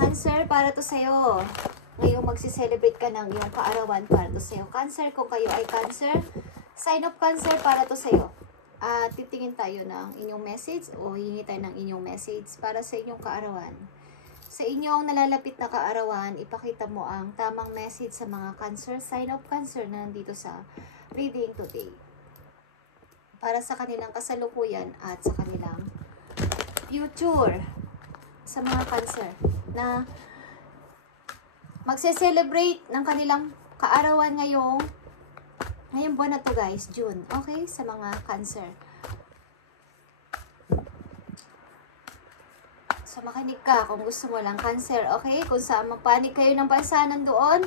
Cancer, para to sa'yo. Ngayong magsiselebrate ka ng iyong kaarawan, para to sa'yo. Cancer, kung kayo ay Cancer, sign of Cancer, para to sa'yo. At titingin tayo ng inyong message o hingi tayo ng inyong message para sa inyong kaarawan. Sa inyong nalalapit na kaarawan, ipakita mo ang tamang message sa mga Cancer, sign of Cancer na nandito sa reading today. Para sa kanilang kasalukuyan at sa kanilang future. Sa mga Cancer na magse-celebrate ng kanilang kaarawan ngayong buwan na to guys, June. Okay? Sa mga Cancer. So makinig ka kung gusto mo lang Cancer. Okay? Kung saan magpanig kayo ng pansanan doon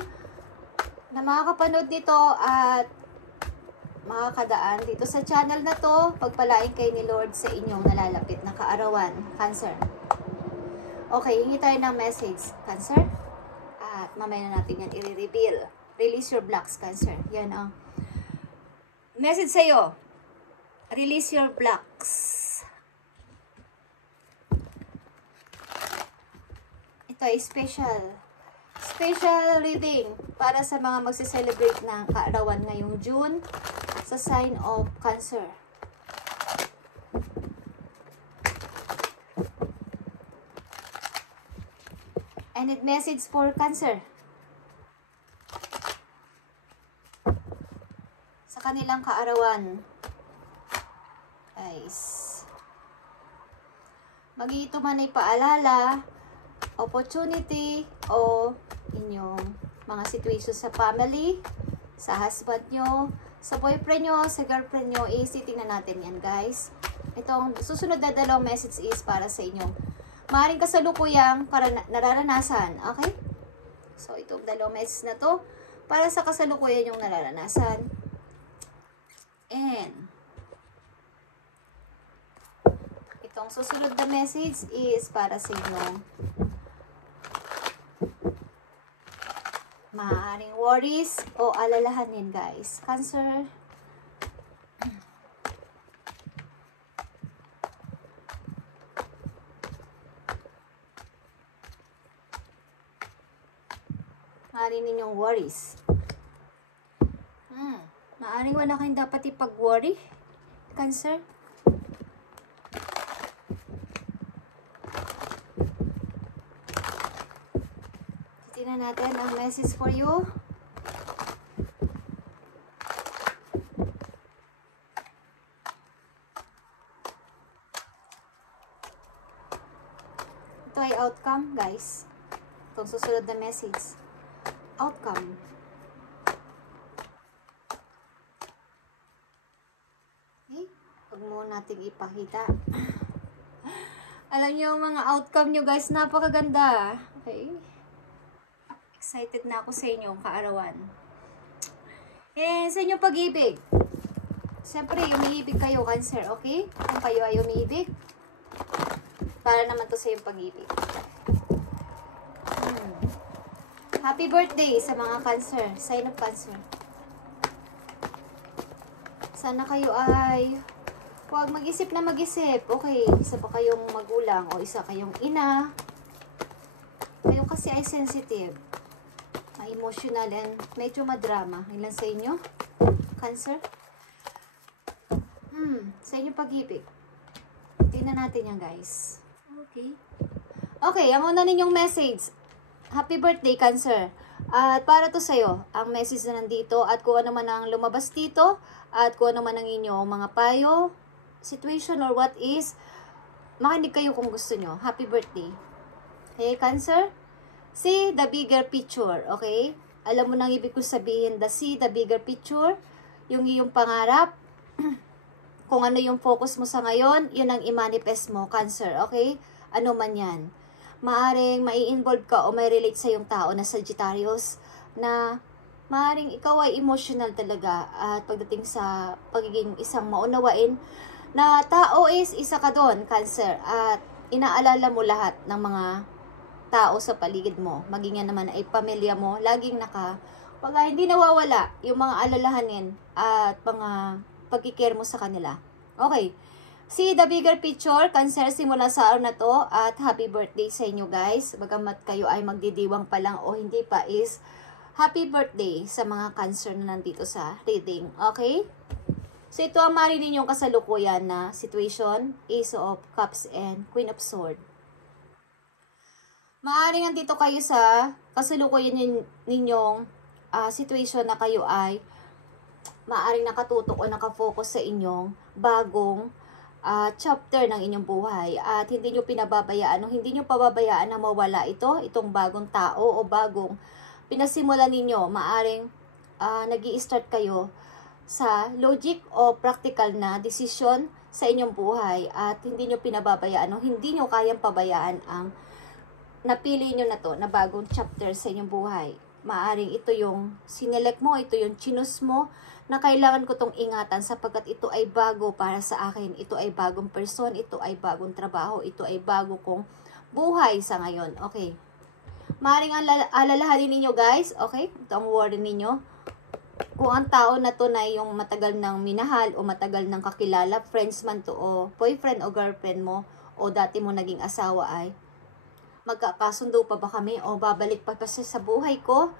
na makakapanood nito at makakadaan dito sa channel na to, pagpalain kayo ni Lord sa inyong nalalapit na kaarawan, Cancer. Okay, hingi tayo ng message, Cancer. At mamaya na natin yan i-reveal. Release your blocks, Cancer. Yan ang message sa'yo. Release your blocks. Ito ay special reading para sa mga magse-celebrate ng kaarawan ngayong June sa sign of Cancer. I need message for Cancer. Sa kanilang kaarawan. Guys. Mag-ito man ay paalala, opportunity, o inyong mga situation sa family, sa husband nyo, sa boyfriend nyo, sa girlfriend nyo, tingnan natin yan guys. Itong susunod na dalawang message is para sa inyong maaaring kasalukuyang nararanasan. Okay? So, itong dalawang message na to para sa kasalukuyan yung nararanasan. And itong susunod na message is para sa inyong maaaring worries o alalahanin guys. Cancer. Maaaring ninyong worries. Maaaring wala kayong dapat ipag-worry, Cancer. Tingnan natin ang message for you. Ito ay outcome, guys. Itong susunod na message. Outcome. Okay? Huwag mo natin ipakita. Alam niyo mga outcome niyo guys, napakaganda. Okay? Excited na ako sa inyong kaarawan. And sa inyong pag-ibig. Siyempre, umiibig kayo, Cancer, okay? Kung kayo ay umiibig, para naman to sa iyong pag-ibig. Happy birthday sa mga Cancer, sign of Cancer. Sana kayo ay huwag mag-isip na mag-isip. Okay, isa pa kayong magulang o isa kayong ina. Kayo kasi ay sensitive. Emotional and medyo madrama. Ilan sa inyo? Cancer? Sa inyo pag-ibig. Tingnan natin yan guys. Okay. Okay, ang una ninyong message. Happy birthday, Cancer. At para to sa'yo, ang message na nandito at kung ano man ang lumabas dito at kung ano man ang inyong mga payo, situation or what is, makinig kayo kung gusto nyo. Happy birthday. Okay, Cancer? See the bigger picture, okay? Alam mo nang ibig ko sabihin, see the bigger picture, yung iyong pangarap, kung ano yung focus mo sa ngayon, yun ang i-manifest mo, Cancer, okay? Ano man yan. Maaring mai-involve ka o may relate sa yung tao na Sagittarius na maaring ikaw ay emotional talaga at pagdating sa pagiging isang maunawain na tao is isa ka doon, Cancer, at inaalala mo lahat ng mga tao sa paligid mo, maging yan naman ay pamilya mo, laging hindi nawawala yung mga alalahanin at mga pagkikare mo sa kanila. Okay, See the bigger picture, Cancer, simula sa araw na to at happy birthday sa inyo guys. Bagamat kayo ay magdidiwang pa lang o hindi pa is happy birthday sa mga Cancer na nandito sa reading. Okay? So ito ang marinig yung kasalukuyan na situation, Ace of Cups and Queen of Swords. Maaaring nandito kayo sa kasalukuyan ninyong situation na kayo ay maaaring nakatutok o nakafocus sa inyong bagong chapter ng inyong buhay at hindi nyo pinababayaan o hindi nyo pababayaan na mawala itong bagong tao o bagong pinasimulan ninyo. Maaring nag-i-start kayo sa logic o practical na decision sa inyong buhay at hindi nyo pinababayaan o hindi nyo kayang pabayaan ang napili nyo na to na bagong chapter sa inyong buhay. Maaring ito yung sinelect mo, ito yung chinus mo na kailangan ko tong ingatan sapagkat ito ay bago para sa akin. Ito ay bagong person, ito ay bagong trabaho, ito ay bago kong buhay sa ngayon. Okay. Maaring alalahanin ninyo guys, okay? Ito ang word ninyo. Kung ang tao na to na yung matagal nang minahal o matagal nang kakilala, friends man to o boyfriend o girlfriend mo o dati mo naging asawa ay magkakasundo pa ba kami o babalik pa siya sa buhay ko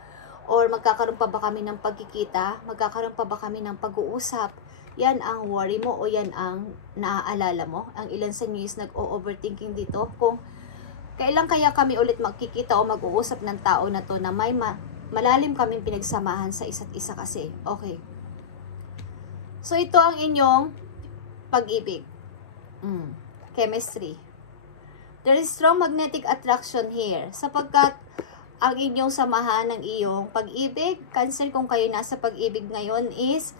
or magkakaroon pa ba kami ng pagkikita, magkakaroon pa ba kami ng pag-uusap. Yan ang worry mo o yan ang naaalala mo. Ang ilan sa inyo is nag-overthinking dito kung kailan kaya kami ulit magkikita o mag-uusap ng tao na to na may malalim kaming pinagsamahan sa isa't isa kasi. Okay. So ito ang inyong pag-ibig. Chemistry. There is strong magnetic attraction here sapagkat ang inyong samahan ng iyong pag-ibig, Cancer, kung kayo nasa pag-ibig ngayon is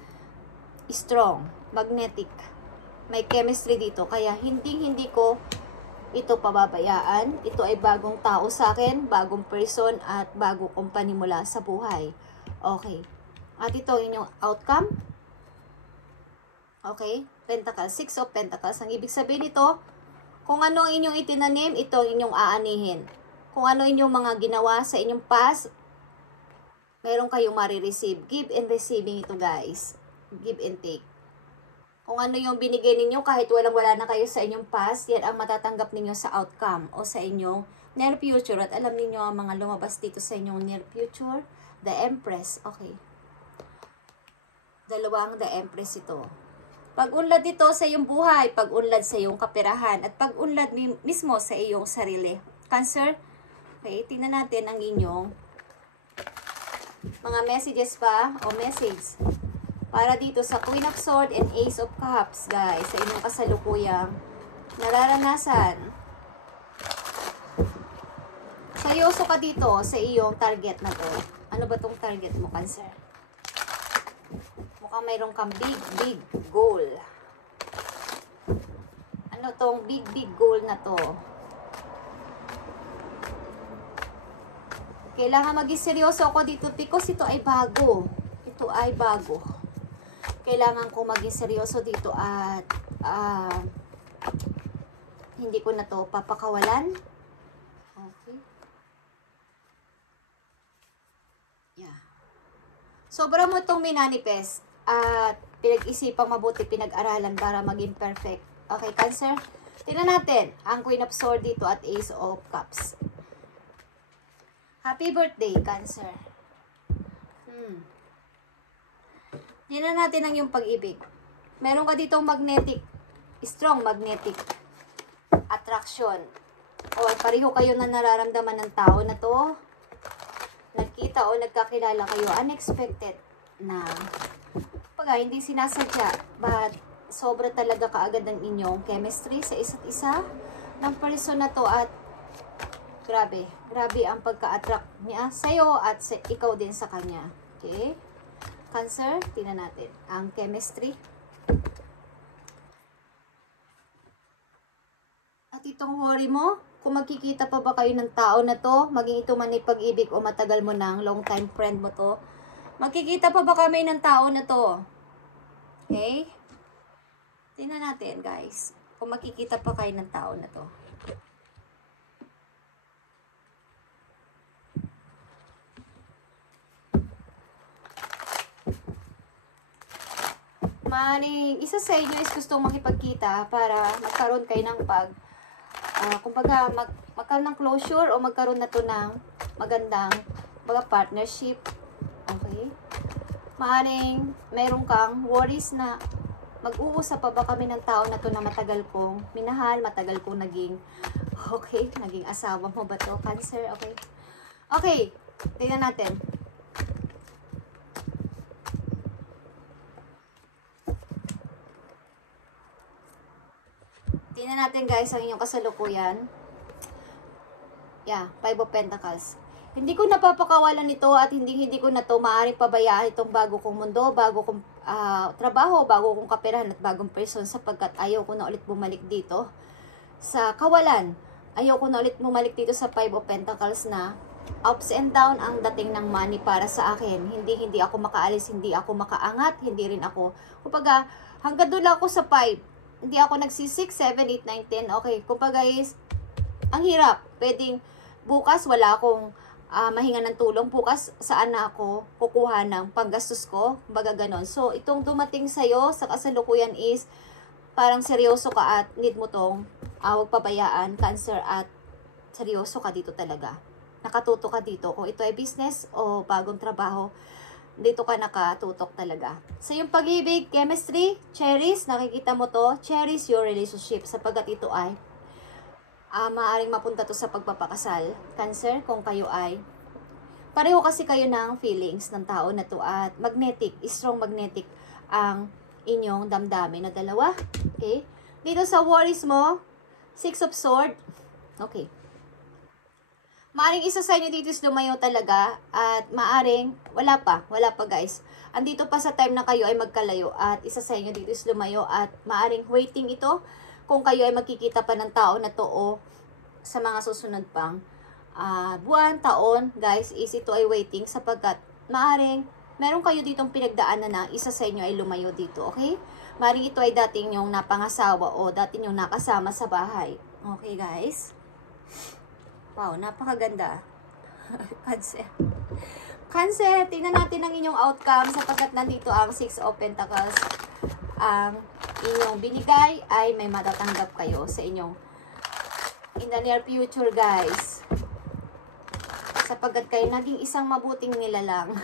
strong, magnetic. May chemistry dito kaya hindi ko ito pababayaan. Ito ay bagong tao sa akin, bagong person at bago kong panimula sa buhay. Okay. At ito ang inyong outcome. Okay. Pentacles, 6 of Pentacles. Ang ibig sabihin nito, kung ano ang inyong itinanim, ito ang inyong aanihin. Kung ano inyong mga ginawa sa inyong past, meron kayong marireceive. Give and receiving ito guys. Give and take. Kung ano yung binigay ninyo, kahit walang-wala na kayo sa inyong past, yan ang matatanggap ninyo sa outcome o sa inyong near future. At alam ninyo ang mga lumabas dito sa inyong near future. The Empress. Okay. Dalawang The Empress ito. Pag-unlad dito sa iyong buhay, pag-unlad sa iyong kaperahan, at pag-unlad mismo sa iyong sarili. Cancer, okay, tingnan natin ang inyong mga messages pa o message para dito sa Queen of Swords and Ace of Cups, guys, sa inyong kasalukuyang nararanasan. Seryoso ka dito sa iyong target na to. Ano ba tong target mo, Cancer? Mukhang mayroon kang big goal. Ano tong big goal na to? Kailangan maging seryoso ako dito because ito ay bago. Ito ay bago. Kailangan ko maging seryoso dito at hindi ko na to papakawalan. Okay. Yeah. Sobra mo itong minanifest at pinag-isipang mabuti, pinag-aralan para maging perfect. Okay, Cancer? Tingnan natin ang Queen of Swords dito at Ace of Cups. Happy birthday, Cancer. Tingnan natin ang iyong pag-ibig. Meron ka ditong magnetic, strong magnetic attraction. O pareho kayo na nararamdaman ng tao na to. Nagkita o nagkakilala kayo, unexpected na hindi sinasadya, but sobra talaga kaagad ng inyong chemistry sa isa't isa ng person na to at grabe ang pagka-attract niya sa'yo at ikaw din sa kanya. Okay? Cancer, tingnan natin ang chemistry. At itong worry mo, kung magkikita pa ba kayo ng tao na to, maging ito man ay pag-ibig o matagal mo nang long time friend mo to, magkikita pa ba kami ng tao na to? Okay? Tingnan natin, guys. Kung makikita pa kayo ng tao na to. maaaring isa sa inyo is gustong makipagkita para magkaroon kayo ng kumbaga, magkaroon ng closure o magkaroon na to ng magandang partnership. Okay? Maaaring meron kang worries na mag-uusap pa ba kami ng tao na to na matagal kong minahal, matagal kong naging asawa mo ba to, Cancer? Okay. Okay, tingnan natin. Tingnan natin guys ang inyong kasalukuyan. Yeah, Five of Pentacles. Hindi ko napapakawalan ito at hindi ko na to maaaring pabayaan itong bago kong mundo, bago kong trabaho, bago kong kaperahan at bagong person sapagkat ayaw ko na ulit bumalik dito sa kawalan. Ayaw ko na ulit bumalik dito sa Five of Pentacles na ups and down ang dating ng money para sa akin. Hindi ako makaalis, hindi ako makaangat, hindi rin ako. Kumbaga, hanggang doon lang ako sa 5. Hindi ako nagsi-6, 7, 8, 9, 10. Okay, kumbaga is, ang hirap. Pwedeng bukas wala akong mahinga ng tulong. Bukas saan na ako kukuha ng panggastos ko. Kumbaga ganon. So, itong dumating sa'yo sa kasalukuyan is parang seryoso ka at need mo tong huwag pabayaan, Cancer, at seryoso ka dito talaga. Nakatuto ka dito. Kung ito ay business o bagong trabaho, dito ka nakatutok talaga. So, yung pag-ibig, chemistry, cherish, nakikita mo to, cherish your relationship sapagkat ito ay maaaring mapunta to sa pagpapakasal. Cancer, kung kayo ay pareho kasi kayo ng feelings ng tao na to at magnetic, strong magnetic ang inyong damdamin na dalawa. Okay? Dito sa worries mo, 6 of Swords. Okay. Maaring isa sa inyo dito is lumayo talaga at maaring wala pa guys. Andito pa sa time na kayo ay magkalayo at isa sa inyo dito is lumayo at maaring waiting ito kung kayo ay magkikita pa ng tao na to o sa mga susunod pang buwan, taon, guys, is ito ay waiting sapagkat maaring meron kayo ditong pinagdaanan na isa sa inyo ay lumayo dito, okay? Maaring ito ay dating yung napangasawa o dating yung nakasama sa bahay. Okay, guys? Wow, napakaganda. Cancer. Cancer, tingnan natin ang inyong outcome sapagkat nandito ang 6 of Pentacles. Ang inyong binigay ay may matatanggap kayo sa inyong in the near future, guys. Sapagkat kayo naging isang mabuting nilalang.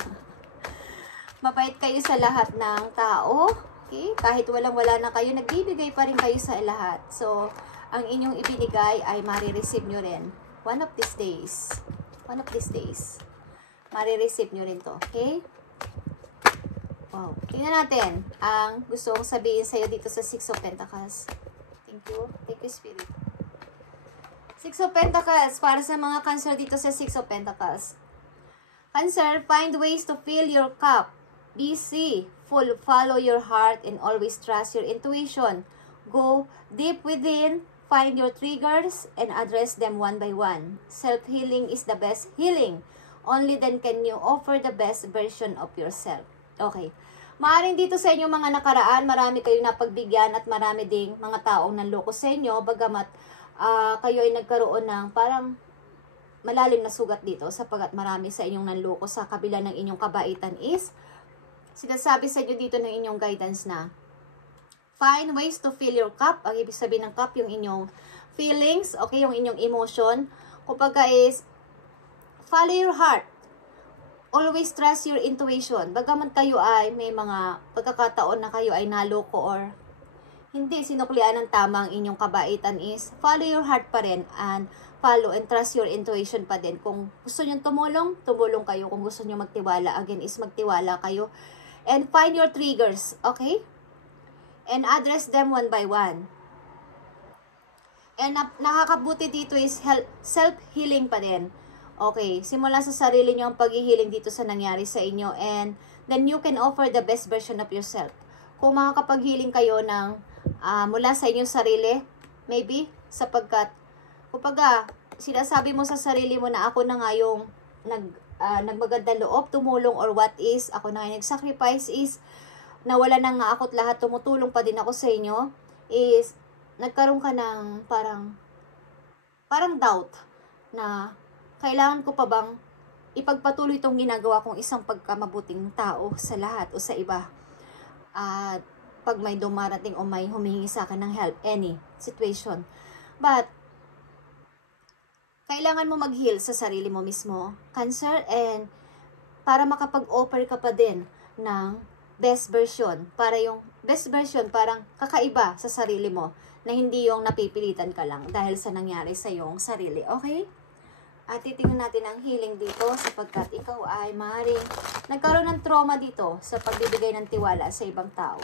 Mabait kayo sa lahat ng tao. Okay? Kahit walang-wala na kayo, nagbibigay pa rin kayo sa lahat. So, ang inyong ibinigay ay marireceive nyo rin. One of these days. Marireceive nyo rin to. Okay? Wow. Tingnan natin ang gusto kong sabihin sa'yo dito sa 6 of Pentacles. Thank you. Thank you, Spirit. 6 of Pentacles, para sa mga Cancer dito sa 6 of Pentacles. Cancer, find ways to fill your cup. Be follow your heart and always trust your intuition. Go deep within, find your triggers and address them one by one. Self-healing is the best healing. Only then can you offer the best version of yourself. Okay. Maaring dito sa inyong mga nakaraan, marami kayong napagbigyan at marami ding mga taong nanloko sa inyo, bagamat kayo ay nagkaroon ng parang malalim na sugat dito sapagkat marami sa inyong nanloko sa kabila ng inyong kabaitan is sinasabi sa inyo dito ng inyong guidance na find ways to fill your cup. Ang ibig sabihin ng cup, yung inyong feelings, okay, yung inyong emotion. Kumbaga is follow your heart. Always trust your intuition. Bagaman kayo ay may mga pagkakataon na kayo ay naloko or hindi sinuklian ng tama ang inyong kabaitan is follow your heart pa rin and follow and trust your intuition pa din. Kung gusto nyo tumulong kayo. Kung gusto nyo magtiwala, again is magtiwala kayo. And find your triggers, okay? And address them one by one. And nakakabuti dito is self-healing pa din. Okay, simula sa sarili nyo ang pag-healing dito sa nangyari sa inyo and then you can offer the best version of yourself. Kung makakapag-healing kayo ng mula sa inyong sarili, maybe, sapagkat, kumbaga, sinasabi mo sa sarili mo na ako na nga yung nagmagandang loob, tumulong or what is, ako na nga nag-sacrifice is, nawala na nga ako't lahat, tumutulong pa din ako sa inyo, is, nagkaroon ka ng parang doubt na kailangan ko pa bang ipagpatuloy itong ginagawa kong isang pagkamabuting tao sa lahat o sa iba. At pag may dumarating o may humingi sa akin ng help, any situation. But, kailangan mo mag-heal sa sarili mo mismo, Cancer, and para makapag-offer ka pa din ng best version. Para yung best version, parang kakaiba sa sarili mo, na hindi yung napipilitan ka lang dahil sa nangyari sa iyong sarili. Okay? At titingnan natin ang healing dito sapagkat ikaw ay maaaring nagkaroon ng trauma dito sa pagbibigay ng tiwala sa ibang tao.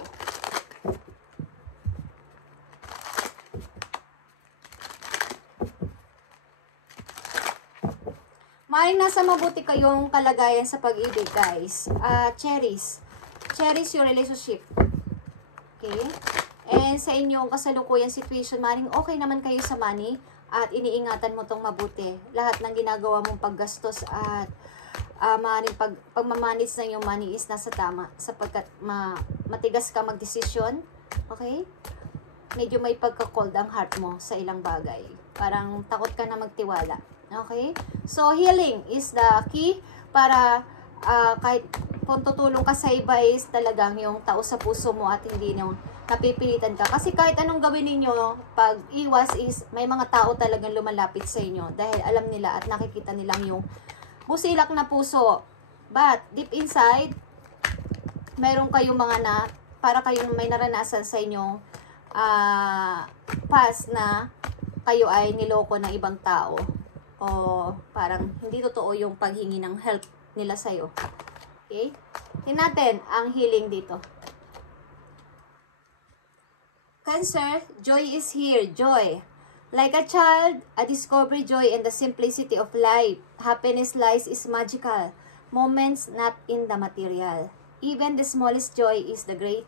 Maaaring nasa mabuti kayong kalagayan sa pag-ibig, guys. Cherish your relationship. Okay? And sa inyong kasalukuyang situation, maaaring okay naman kayo sa money at iniingatan mo tong mabuti. Lahat ng ginagawa mong paggastos at maaaring pagmamanage na yung money is nasa tama sapagkat matigas ka magdesisyon. Okay? Medyo may pagka-cold ang heart mo sa ilang bagay. Parang takot ka na magtiwala. Okay? So, healing is the key para kahit kung tutulong ka sa iba is talagang yung tao sa puso mo at hindi yung napipilitan ka. Kasi kahit anong gawin ninyo, pag iwas is may mga tao talagang lumalapit sa inyo dahil alam nila at nakikita nilang yung busilak na puso. But deep inside, mayroon kayong mga para kayong may naranasan sa inyong past na kayo ay niloko ng ibang tao. O parang hindi totoo yung paghingi ng help nila sa'yo. Okay? Tingnan natin ang healing dito. Cancer, joy is here. Joy. Like a child, I discover joy in the simplicity of life. Happiness lies is magical. Moments not in the material. Even the smallest joy is the great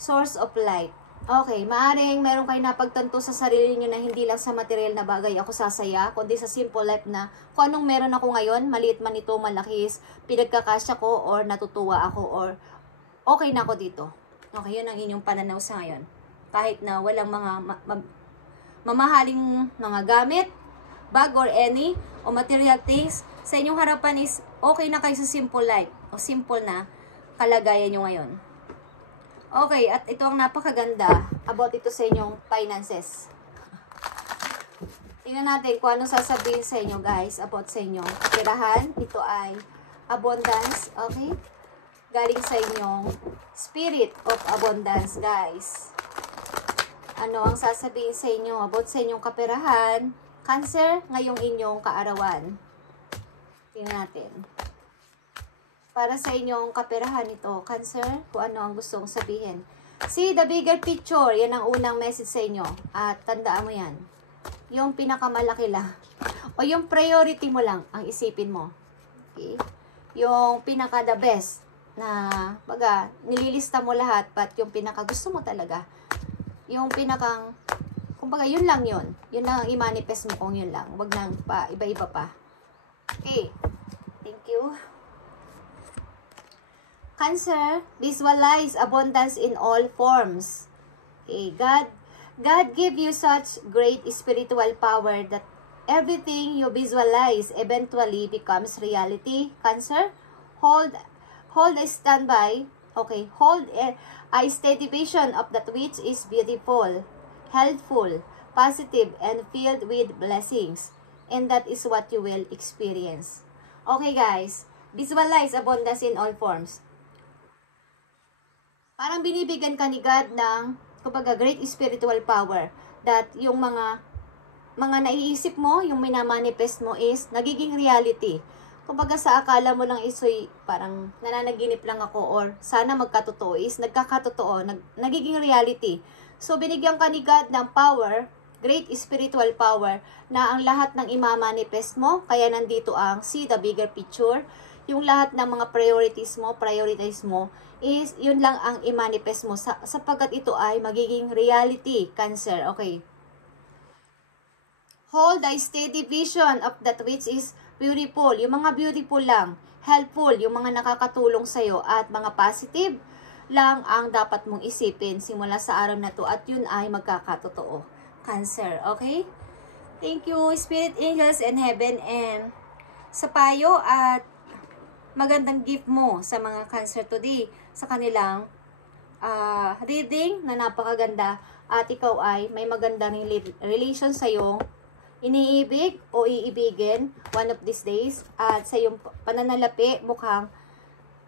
source of light. Okay, maaring meron kayo napagtanto sa sarili niyo na hindi lang sa material na bagay ako sasaya, kundi sa simple life na kung anong meron ako ngayon, maliit man ito, malaki, pinagkakasya ko or natutuwa ako or okay na ako dito. Okay, yun ang inyong pananaw sa ngayon. Kahit na walang mga mamahaling mga gamit, bag or any, o material things, sa inyong harapan is okay na kayo sa simple life o simple na kalagayan nyo ngayon. Okay, at ito ang napakaganda about ito sa inyong finances. Tingnan natin kung ano sasabihin sa inyo, guys, about sa inyong kapirahan. Ito ay abundance, okay? Galing sa inyong spirit of abundance, guys. Ano ang sasabihin sa inyo about sa inyong kaperahan, Cancer, ngayong inyong kaarawan? Tingnan natin. Para sa inyong kaperahan ito, Cancer, kung ano ang gustong sabihin. See the bigger picture, yan ang unang message sa inyo. At tandaan mo yan. Yung pinakamalaki lang. O yung priority mo lang ang isipin mo. Okay? Yung pinaka the best na, baga, nililista mo lahat, but yung pinaka gusto mo talaga. Yung pinakang, kumbaga, yun lang yun. Yun lang ang i-manifest mo kung yun lang. Huwag nang pa, iba-iba pa. Okay. Thank you. Cancer, visualize abundance in all forms. Okay, God give you such great spiritual power that everything you visualize eventually becomes reality. Cancer, hold a standby. Okay, hold a steady vision of that which is beautiful, helpful, positive, and filled with blessings. And that is what you will experience. Okay, guys, visualize abundance in all forms. Parang binibigyan ka ni God ng, kumbaga, great spiritual power that yung mga naiisip mo, yung minamanifest mo is nagiging reality. Kumbaga sa akala mo lang iso'y parang nananaginip lang ako or sana magkatotoo is nagkakatotoo, nagiging reality. So binigyan ka ni God ng power, great spiritual power, na ang lahat ng imamanifest mo, kaya nandito ang see the bigger picture, yung lahat ng mga priorities mo, is yun lang ang i-manifest mo sapagkat ito ay magiging reality, Cancer. Okay. Hold a steady vision of that which is beautiful. Yung mga beautiful lang, helpful, yung mga nakakatulong sa'yo, at mga positive lang ang dapat mong isipin simula sa araw na to at yun ay magkakatotoo, Cancer. Okay? Thank you, Spirit Angels and Heaven, and sa payo at magandang gift mo sa mga Cancer today sa kanilang reading na napakaganda at ikaw ay may magandang relation sa iyong iniibig o iibigin one of these days. At sa iyong pananalapi, mukhang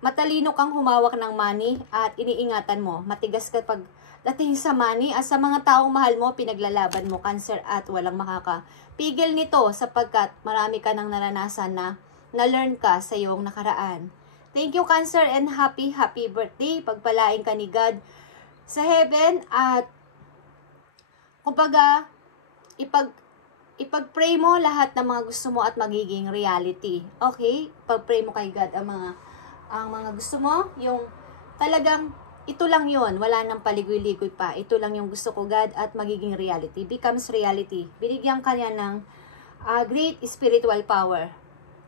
matalino kang humawak ng money at iniingatan mo. Matigas ka pag dating sa money at sa mga taong mahal mo, pinaglalaban mo, Cancer, at walang makakapigil nito sapagkat marami ka nang naranasan na na-learn ka sa iyong nakaraan. Thank you, Cancer, and happy birthday. Pagpalain ka ni God sa heaven at kumbaga, ipag-pray mo lahat ng mga gusto mo at magiging reality. Okay? Pag-pray mo kay God ang mga gusto mo, yung talagang ito lang yon, wala nang paligoy-ligoy pa. Ito lang yung gusto ko, God, at magiging reality. Becomes reality. Binigyan ka niya ng great spiritual power.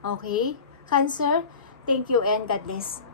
Okay? Cancer, thank you and God bless.